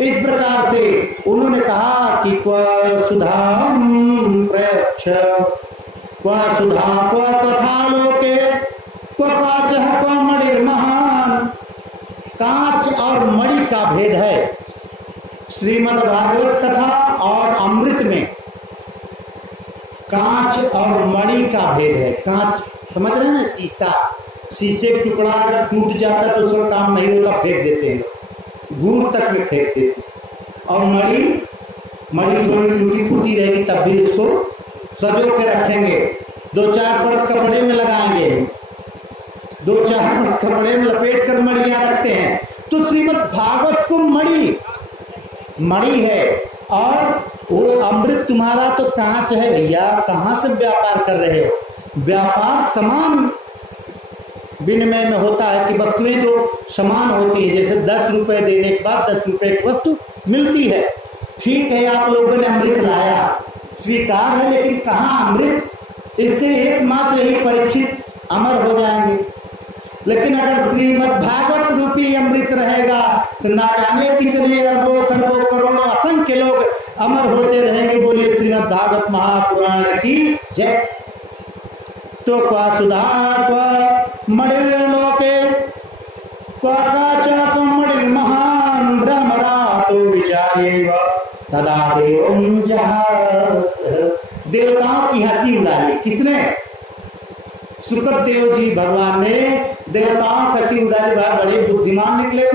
इस प्रकार से उन्होंने कहा कि क्व सुधाम प्रयच्छ क्व सुधा क्व कथा लोके क्व काच क्व मणि महान। कांच और मणि का भेद है श्रीमद् भागवत कथा और अमृत में। कांच और मणि का भेद है। कांच समझ रहे हैं ना, शीशा, शीशे का टुकड़ा अगर टूट जाता तो उसका काम नहीं होता, फेंक देते हैं, दूर तक में फेंक देते हैं। और मणि थोड़ी टूटी फूटी रहेगी तब भी उसको सजो के रखेंगे, 2-4 परत कपड़े में लगाएंगे, 2-4 परत कपड़े में लपेट कर मणियां रखते हैं। तो श्रीमद् भागवत को मणि है और वो अमृत तुम्हारा तो कांच है भैया। कहाँ से व्यापार कर रहे हो? व्यापार समान विनिमय में होता है कि वस्तुएं जो समान होती है, जैसे 10 रुपए देने के बाद 10 रुपए की वस्तु मिलती है। ठीक है, आप लोगों ने अमृत लाया, स्वीकार है, लेकिन कहाँ अमृत? इससे एकमात्र ही परीक्षित अमर हो जाएंगे। लेकिन अगर श्रीमद् भागवत रूपी अमृत रहेगा तो ना जाने कितने अरबों खरबों करोड़ों असंख्य लोग अमर होते रहेंगे। बोलिए श्रीमद् भागवत महापुराण की जय। तो क्वा सुधा क्वा मणिर्लोके क्वा काचा क्वा मणिर् महान भ्रमरा तो विचार्येव तदा देवं जहास। देवताओं की हंसी उड़ाई किसने? सुखदेव जी भगवान ने देवताओं की हंसी उड़ाई। बड़े बुद्धिमान निकले,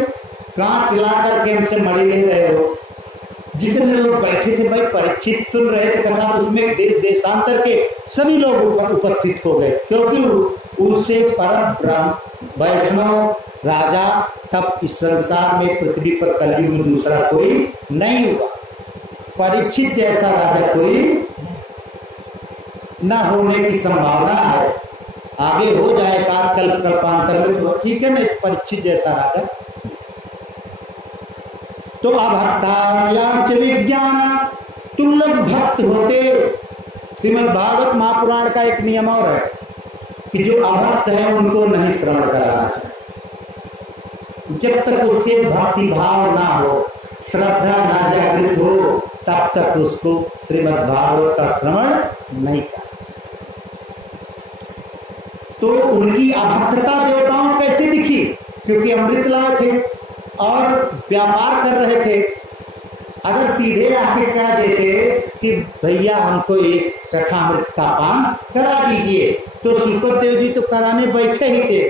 कांच ला करके हमसे मणि ले रहे हो। जितने लोग बैठे थे भाई, परीक्षित सुन रहे थे कथा, उसमें देश देशांतर के सभी लोग उपस्थित हो गए, क्योंकि उससे परम ब्रह्म वैष्णव राजा तब इस संसार में पृथ्वी पर कलयुग में दूसरा कोई नहीं हुआ। परीक्षित जैसा राजा कोई न होने की संभावना है। आगे हो जाए कल्पांतर में तो ठीक है ना, परीक्षित जैसा राजा। तो अभक्तायाश्च विज्ञान, तुम लोग भक्त होते। श्रीमद् भागवत महापुराण का एक नियम और है कि जो अभक्त है उनको नहीं श्रवण कराना चाहिए। जब तक उसके भक्ति भाव ना हो, श्रद्धा ना जागृत हो, तब तक उसको श्रीमद् भागवत का श्रवण नहीं करना। तो उनकी अभक्तता देवताओं कैसे दिखी? क्योंकि अमृत लाए थे और व्यापार कर रहे थे। अगर सीधे आके कह देते कि भैया हमको इस कथामृत का पान करा दीजिए, तो सुखदेव जी तो कराने बैठे ही थे,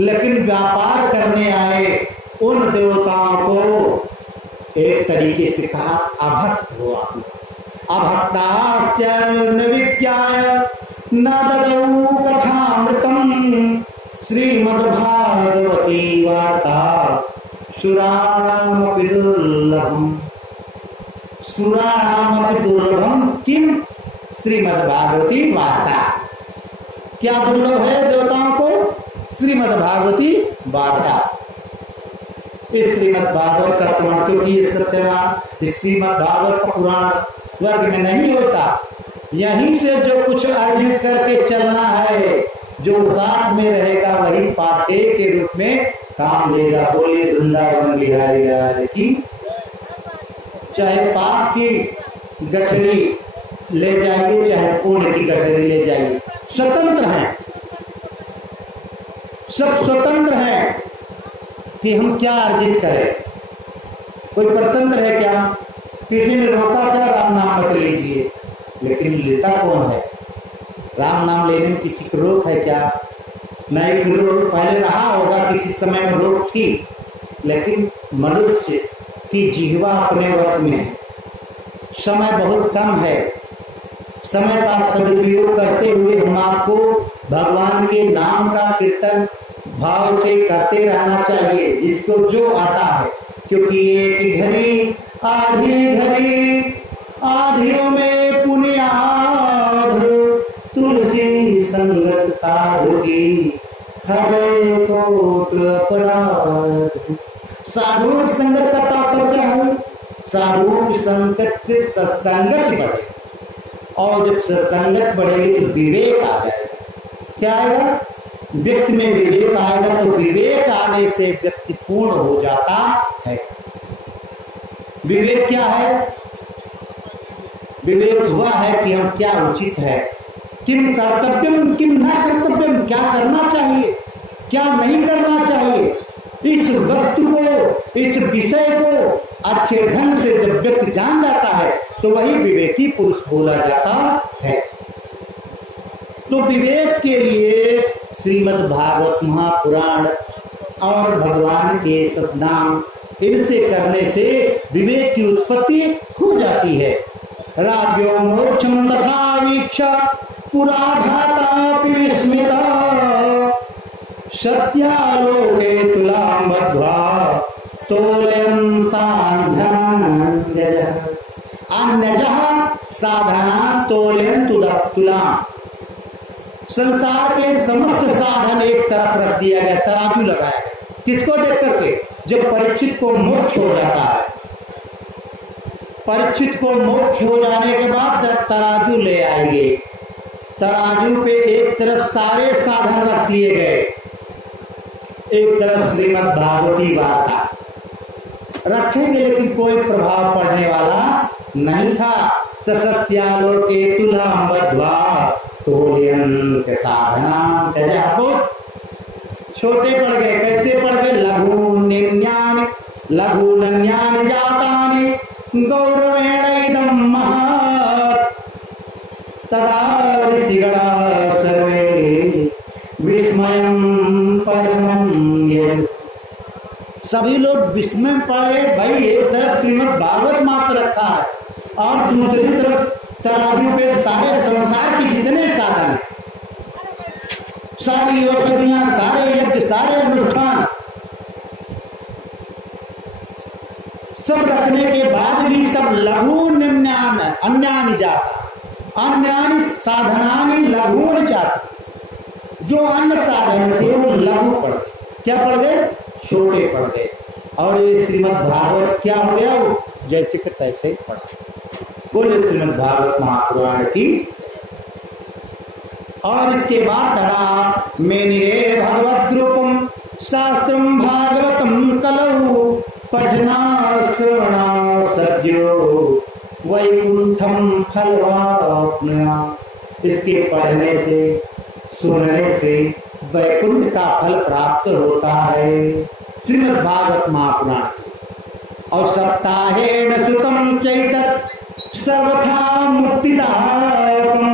लेकिन व्यापार करने आए उन देवताओं को एक तरीके से कहा अभक्त हो आप। अभक्ताश्च न विज्ञाय न ददौ कथामृतम् श्रीमद्भागवती वार्ता सुराणामपि दुर्लभम्। सुराणामपि दुर्लभम् किम? श्रीमद्भागवती वार्ता। क्या दुर्लभ है देवताओं को? श्रीमद्भागवती वार्ता। इस श्रीमद्भागवत का श्रवण, क्योंकि ये सत्यनारायण इस श्रीमद्भागवत का पुराण स्वर्ग में नहीं होता, यहीं से जो कुछ अर्जित करके चलना है, जो साथ में रहेगा वही पाथे के रूप में काम लेगा। बोले वृंदावन बिहारी लाल की। चाहे पाप की गठरी ले जाइए, चाहे पुण्य की गठरी ले जाइए, स्वतंत्र हैं, सब स्वतंत्र हैं कि हम क्या अर्जित करें। कोई परतंत्र है क्या? किसी ने रोका क्या राम नाम मत लीजिए, लेकिन लेता कौन है? राम नाम लेने में किसी को रोक है क्या? नहीं, रोक पहले रहा होगा, किसी समय में रोक थी, लेकिन मनुष्य की जिह्वा अपने वश में है। समय बहुत कम है, समय का सदुपयोग करते हुए हम आपको भगवान के नाम का कीर्तन भाव से करते रहना चाहिए, जिसको जो आता है। क्योंकि एक घड़ी आधी घड़ी, आधियों में पुण्याध, तुलसी संगत साधु की हरे कोट अपराध। साधुओं की संगत का तात्पर्य क्या है? साधुओं की संगत से सत्संगत बढ़े, और जब सत्संगत बढ़ेगी तो विवेक आ जाएगा। क्या आएगा? व्यक्ति में विवेक आएगा, तो विवेक आने से व्यक्ति पूर्ण हो जाता है। विवेक क्या है? विवेक हुआ है कि हम क्या उचित है, किम कर्तव्यम किम न कर्तव्यम, क्या करना चाहिए क्या नहीं करना चाहिए। इस वस्तु को, इस विषय को अच्छे ढंग से जब व्यक्ति जान जाता है तो वही विवेकी पुरुष बोला जाता है। तो विवेक के लिए श्रीमद् भागवत महापुराण और भगवान के सतनाम, इनसे करने से विवेक की उत्पत्ति हो जाती है। राज्यो मोक्षम तथा वीक्षा पुराघाता विस्मिता सत्यालोके तुलां बद्ध्वा तोलयन् साधनं अन्यजः साधनान् तोलयन् तुलां। संसार के समस्त साधन एक तरफ रख दिया गया, तराजू लगाया। किसको देख करके? जब परीक्षित को मोक्ष हो जाता है, परीक्षित को मोक्ष हो जाने के बाद तराजू ले आएंगे। तराजू पे एक तरफ सारे साधन रख दिए गए, एक तरफ श्रीमद् भागवती वार्ता रखेंगे, लेकिन कोई प्रभाव पड़ने वाला नहीं था। तसत्यालोके तुलां बद्ध्वा तोलयन् साधनान् त्यजा। छोटे पड़ गए, कैसे पड़ गए? लघून्यानि जातानि गौरवेण इदं महत् तदा ऋषिगणा सर्वे विस्मयं परमं यत्। सभी लोग विस्मय पड़े, भाई एक तरफ श्रीमद् भागवत मात्र रखा है और दूसरी तरफ तराजू पे सारे संसार के जितने साधन, सारी औषधियां, सारे यज्ञ, सारे अनुष्ठान सब रखने के बाद भी सब लघु निम्नान अन्यानि जाता, अन्यानि साधनानि लघूनि जाता। जो अन्य साधन थे वो लघु पड़ गए। क्या पड़ गए? छोटे पड़ गए। और ये श्रीमद् भागवत क्या हो गया? वो जैसे के तैसे ही पड़ गए। बोले श्रीमद् भागवत महापुराण की। और इसके बाद तदा मेनिरे भगवत रूपम शास्त्रम भागवतम कलौ पठना श्रवणा सद्यो वैकुंठम फलवाप्नुया। इसके पढ़ने से, सुनने से वैकुंठ का फल प्राप्त होता है। श्रीमद् भागवत महापुराण। और सप्ताहेन सुतम चैतत सर्वथा मुक्तिदायकम।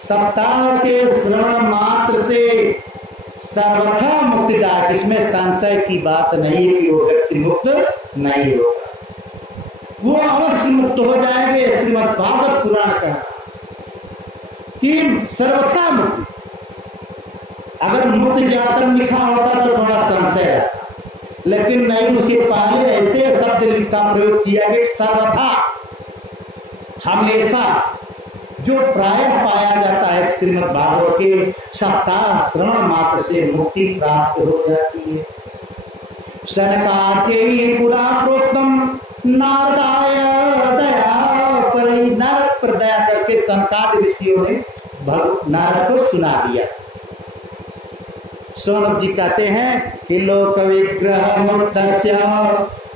सप्ताह के श्रवण मात्र से सर्वथा मुक्तिदायक, इसमें संशय की बात नहीं है कि वो व्यक्ति मुक्त नहीं होगा, वो अवश्य मुक्त हो जाएंगे। श्रीमद् भागवत पुराण का कि सर्वथा मुक्ति। अगर मुक्त जातम लिखा होता तो थोड़ा संशय रहता, लेकिन नहीं, उसके पहले ऐसे शब्द का प्रयोग किया गया सर्वथा, हमेशा, जो प्रायः पाया जाता है श्रीमद् भागवत के सप्ताह श्रवण मात्र से मुक्ति प्राप्त हो जाती है। सनकात्यै पुरा प्रोक्तम नारदाय दया पर, नारद पर दया करके सनकादि ऋषियों ने नारद को सुना दिया। सौनक जी कहते हैं कि लोक विग्रह मुक्तस्य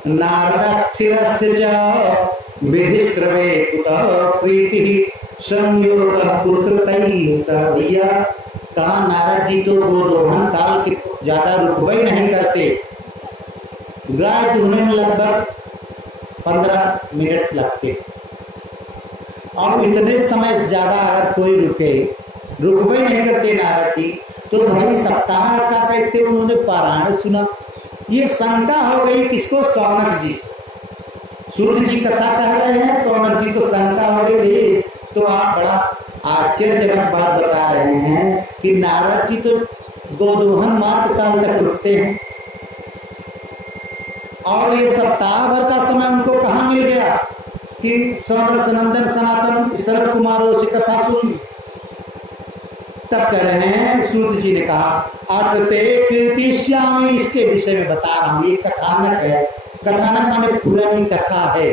नारद स्थिरस्य च विधि श्रवे कुतः प्रीति संयोग पुत्र तैः सदिया। कहा नारद जी तो गोदोहन काल के ज्यादा रुकवाई नहीं करते, गाय दुहने में लगभग 15 मिनट लगते, और इतने समय से ज्यादा अगर कोई रुकवाई नहीं करते नारद जी, तो भाई सप्ताह का कैसे उन्होंने पारायण सुना? ये शंका हो गई किसको? सौनक जी। सूर्य जी कथा कह रहे हैं, सौनक जी को शंका हो गई। तो आप बड़ा आश्चर्यजनक बात बता रहे हैं कि नारद जी तो गोदोहन मात्र काल तक रुकते हैं, और ये सप्ताह भर का समय उनको कहाँ मिल गया कि सनंदन सनातन शरद कुमारों से कथा सुन। तब कह रहे हैं, सूत जी ने कहा अतते कीर्तिश्यामी, इसके विषय में बता रहा हूँ। ये कथानक है, कथानक माने पुरानी कथा है।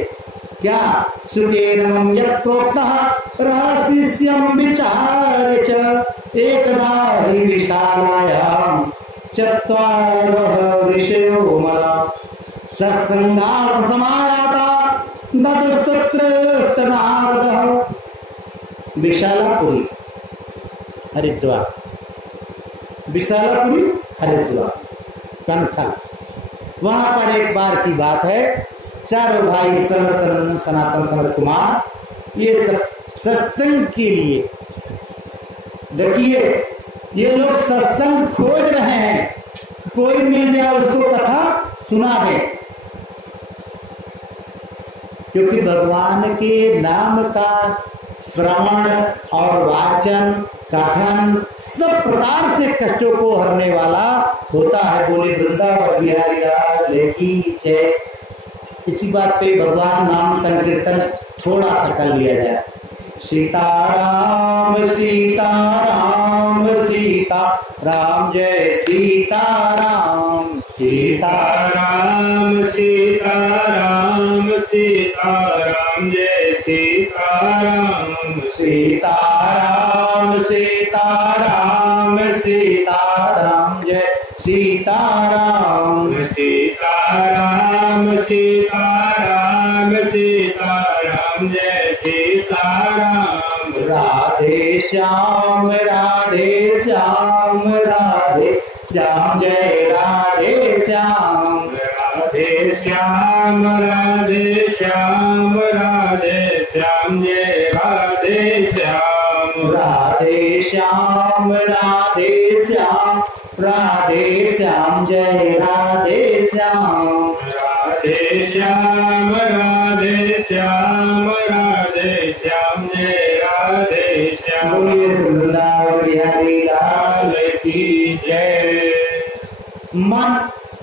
क्या? सुकेनम यत् प्रोक्तः रहस्यम विचार्य च एकदा हि विशालायां चत्वारः ऋषयो मला सत्संगार्थ समायाता ददुस्तत्र नारदः। विशालापुरी हरिद्वार, विशालापुरी हरिद्वार कंठा, वहां पर एक बार की बात है, चारों भाई सनातन सनत कुमार ये सब सत्संग के लिए, देखिए ये लोग सत्संग खोज रहे हैं, कोई मिल जाए उसको कथा सुना दे, क्योंकि भगवान के नाम का श्रवण और वाचन कथन सब प्रकार से कष्टों को हरने वाला होता है। बोले वृंदावन बिहारी लाल की जय। इसी बात पे भगवान नाम संकीर्तन थोड़ा सा कर लिया जाए। सीताराम सीताराम सीताराम जय सीताराम सीताराम सीताराम सीताराम जय सीताराम सीताराम सीताराम सीताराम जय सीताराम सीताराम सीताराम सीताराम जय सीताराम। राधे श्याम राधे श्याम राधे श्याम जय राधे श्याम राधे श्याम राधे श्याम राधे श्याम जय राधे श्याम राधे श्याम राधे श्याम राधे श्याम जय राधे श्याम राधे श्याम राधे श्याम राधे श्याम जय राधे श्याम। बोलिए वृंदावन बिहारी लाल की जय। मन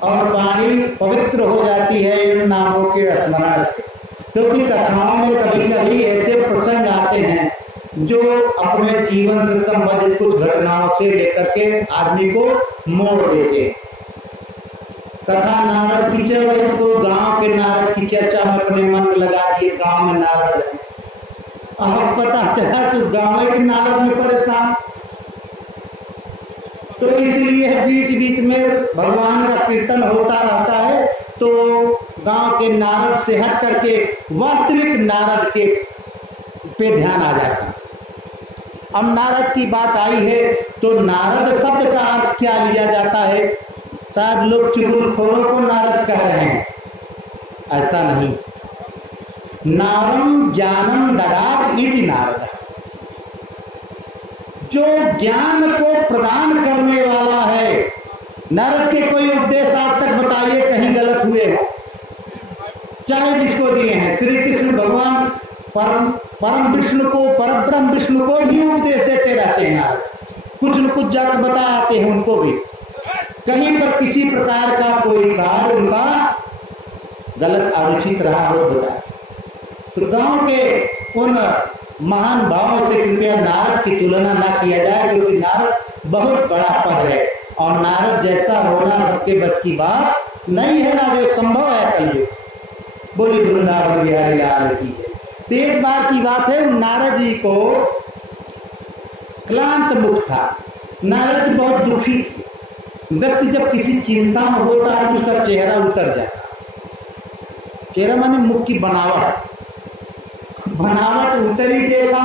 और वाणी पवित्र हो जाती है इन नामों के स्मरण से, क्योंकि कथाओं में कभी कभी ऐसे प्रसंग आते हैं जो अपने जीवन से संबंधित कुछ घटनाओं से लेकर के आदमी को मोड़ देते हैं। कथा नारद की चल रही तो गांव के नारद की चर्चा में अपने मन में लगा दिए, गांव में नारद है। अब पता चला तो गांव के नारद में परेशान, तो इसलिए बीच बीच में भगवान का कीर्तन होता रहता है, तो गांव के नारद से हट करके वास्तविक नारद के पे ध्यान आ जाता है। अब नारद की बात आई है तो नारद शब्द का अर्थ क्या लिया जाता है? शायद लोग चुगलखोरों को नारद कह रहे हैं, ऐसा नहीं। नारम ज्ञानम ददात इति नारद, जो ज्ञान को प्रदान करने वाला है। नारद के कोई उपदेश आज तक बताइए कहीं गलत हुए हो, चाहे जिसको दिए हैं। श्री कृष्ण भगवान परम विष्णु को, परब्रह्म विष्णु को ही उपदेश देते रहते हैं, कुछ न कुछ जाकर बता आते हैं उनको भी। कहीं पर किसी प्रकार का कोई कार्य उनका गलत अनुचित रहा हो बताए तो गांव के उन महान भावों से कृपया नारद की तुलना ना किया जाए, क्योंकि नारद बहुत बड़ा पद है और नारद जैसा होना सबके बस की बात नहीं है, ना जो संभव है कलयुग। बोली वृंदावन बिहारी लाल की जय। तो एक बार की बात है, नारद जी को क्लांत मुख था, नारद जी बहुत दुखी थे। व्यक्ति जब किसी चिंता में होता है तो उसका चेहरा उतर जाता है। चेहरा माने मुख की बनावट उतरी देखा,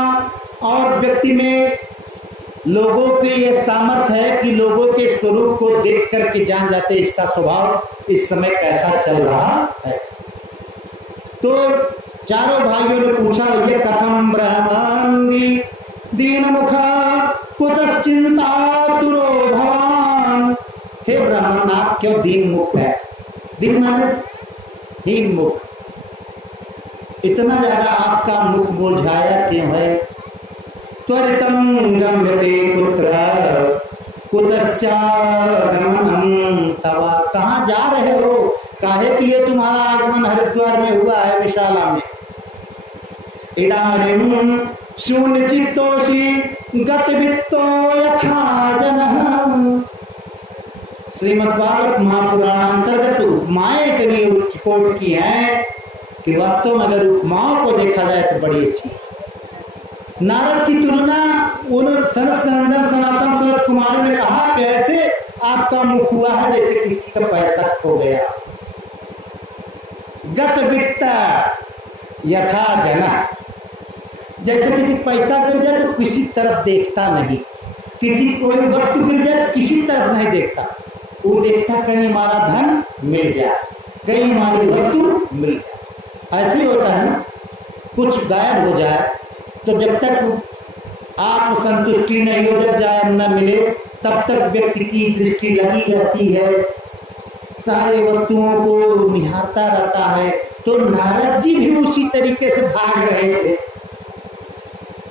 और व्यक्ति में लोगों की ये सामर्थ्य है कि लोगों के स्वरूप को देख करके जान जाते इसका स्वभाव इस समय कैसा चल रहा है। तो चारों भाइयों ने पूछा, ये कथम ब्रह्मांडी दीन मुखा कुतश्चिंता तुरो भवान। हे ब्राह्मण, आप क्यों दीन मुख है? दीन माने हीन मुख, इतना ज्यादा आपका मुख मुरझाया क्यों है? त्वरितम गम्यते पुत्र कुतश्चागमनम तवा। कहाँ जा रहे हो? काहे के लिए तुम्हारा आगमन हरिद्वार में हुआ है, विशाला में? इदानीं शून्य चित्तोषि गतवित्तो यथा जनः। श्रीमद्भागवत महापुराण अंतर्गत उपमाएं इतनी उच्च कोट की हैं कि वास्तव में अगर उपमाओं को देखा जाए तो बड़ी अच्छी। नारद की तुलना उन सनातन सनत कुमारों ने कहा कि ऐसे आपका मुख हुआ है जैसे किसी का पैसा खो गया। गत वित्त यथा जना, जैसे किसी पैसा गिर जाए तो किसी तरफ देखता नहीं, किसी कोई वस्तु गिर जाए तो किसी तरफ नहीं देखता, वो देखता कहीं हमारा धन मिल जाए, कहीं हमारी वस्तु मिल जाए। ऐसे ही होता है ना, कुछ गायब हो जाए तो जब तक आत्मसंतुष्टि नहीं हो, जब जाए न मिले तब तक व्यक्ति की दृष्टि लगी रहती है, सारे वस्तुओं को निहारता रहता है। तो नारद जी भी उसी तरीके से भाग रहे थे।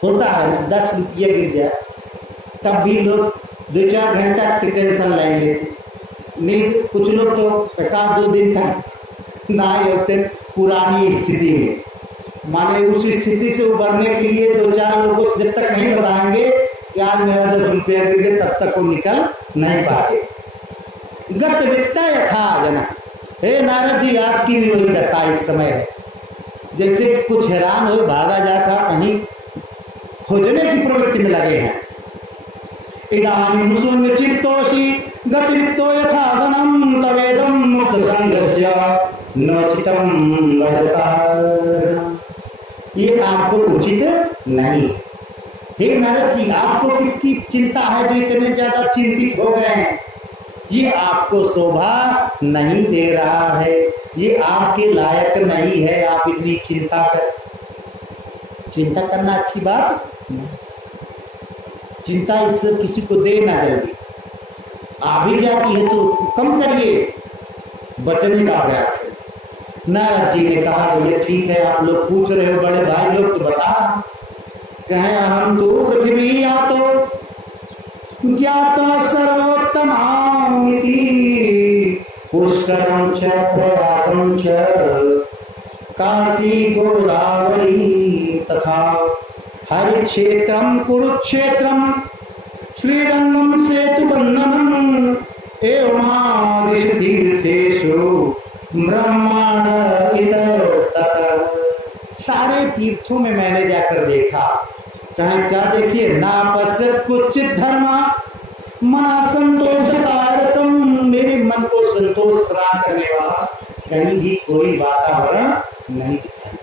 होता है 10 रुपये गिर जाए तब भी लोग 2-4 घंटा की टेंशन लेंगे, नहीं कुछ लोग तो 1-2 दिन तक ना होते पुरानी स्थिति में, माने उस स्थिति से उबरने के लिए 2-4 लोगों से जब तक नहीं बताएंगे कि आज मेरा 10 रुपया गिर गया, तब तक वो निकल नहीं पाते। गत वित्ता यथा जना, हे नारद जी आपकी भी वही दशा इस समय है। जैसे कुछ हैरान हो भागा जाता, कहीं खोजने की प्रवृत्ति में लगे हैं। इदानीं शून्य चित्तोषि गतिवित्तो यथा धनम तवेदम मुक्त संगस्य नोचितम वदता। ये आपको उचित नहीं। हे नारद जी आपको किसकी चिंता है जो इतने ज्यादा चिंतित हो गए हैं? ये आपको शोभा नहीं दे रहा है, ये आपके लायक नहीं है, आप इतनी चिंता करना अच्छी बात नहीं। चिंता इससे किसी को देना जल्दी आ भी जाती है तो कम करिए, बचने का प्रयास करिए। नारद जी ने कहा ये ठीक है, आप लोग पूछ रहे हो, बड़े भाई लोग तो बता कहें हम तो पृथ्वी या तो ज्ञाता सर्वोत्तमामिति पुष्करं च प्रयागं च काशी गोदावरी तथा हरिक्षेत्रं कुरुक्षेत्रं श्रीरंगं सेतुबंधनम् एवमादिश तीर्थेषु ब्रह्मांड इतस्ततः। सारे तीर्थों में मैंने जाकर देखा, कहें क्या देखिए, नापस्य कुछ धर्मा मना संतोषकारकम, मेरे मन को संतोष प्रदान करने वाला कहीं भी कोई वातावरण नहीं दिखाई।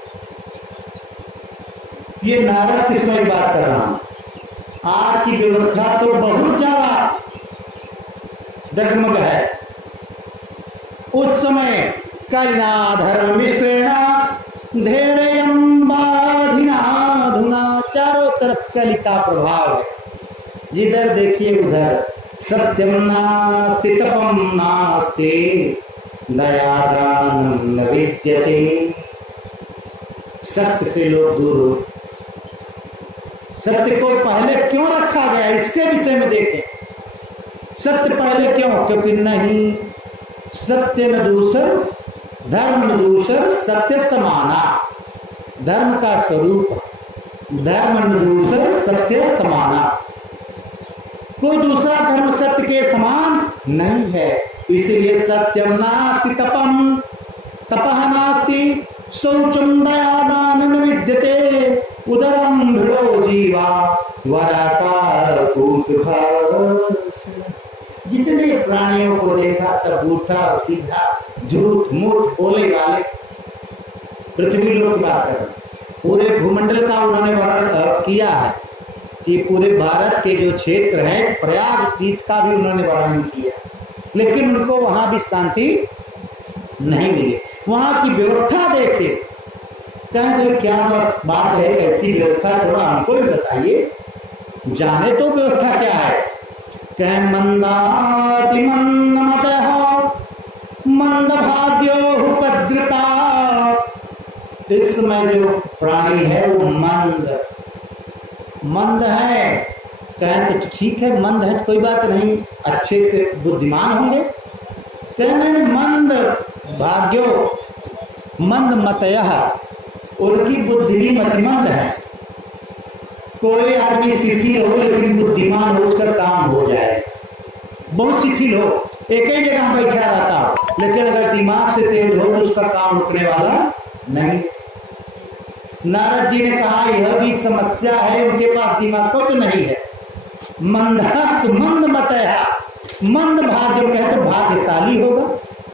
ये नारद किस में बात कर रहा हूं। आज की व्यवस्था तो बहुत ज्यादा डगमग है। उस समय कलिना धर्म मिश्रेणा धैर्यं बाधिनाधुना, चारों तरफ कलि का प्रभाव है, जिधर देखिए उधर सत्यम नास्ति तपम नास्ति दयादानं न विद्यते। सत्य से लोग दूर हो। सत्य को पहले क्यों रखा गया इसके विषय में देखें। सत्य पहले क्यों? क्योंकि नहीं सत्य न दूसर धर्म न दूसर सत्य समाना, धर्म का स्वरूप धर्म न दूसर सत्य समाना, कोई दूसरा धर्म सत्य के समान नहीं है। इसलिए सत्यम नास्ति तपम तपः नास्ति शौचम दयादानं न विद्यते उदरम भृडो जीवा वराकार जितने प्राणियों को देखा सब उठा सीधा झूठ मूठ बोले वाले पृथ्वी लोग की बात करें। पूरे भूमंडल का उन्होंने वर्णन किया है कि पूरे भारत के जो क्षेत्र हैं प्रयाग तीर्थ का भी उन्होंने वर्णन किया, लेकिन उनको वहां भी शांति नहीं मिली। वहां की व्यवस्था देखे, कहें क्या बात है, ऐसी व्यवस्था थोड़ा हमको भी बताइए, जाने तो व्यवस्था क्या है। कह मंदाति मंदमतः मंदभाग्यो उपद्रता, इस समय जो प्राणी है वो मंद है। कहें तो ठीक है, मंद है कोई बात नहीं, अच्छे से बुद्धिमान होंगे। कहने मंद भाग्यो मंद मतयः, उनकी बुद्धि भी मतिमंद है। कोई आदमी शिथिल हो लेकिन बुद्धिमान हो, उसका काम हो जाए। बहुत शिथिल हो, एक ही जगह बैठा रहता हो, लेकिन अगर दिमाग से तेज हो तो उसका काम रुकने वाला नहीं। नारद जी ने कहा यह भी समस्या है, उनके पास दिमाग तो नहीं है। मंद मंद मतया, मंद भाग्य कहे तो भाग्यशाली होगा।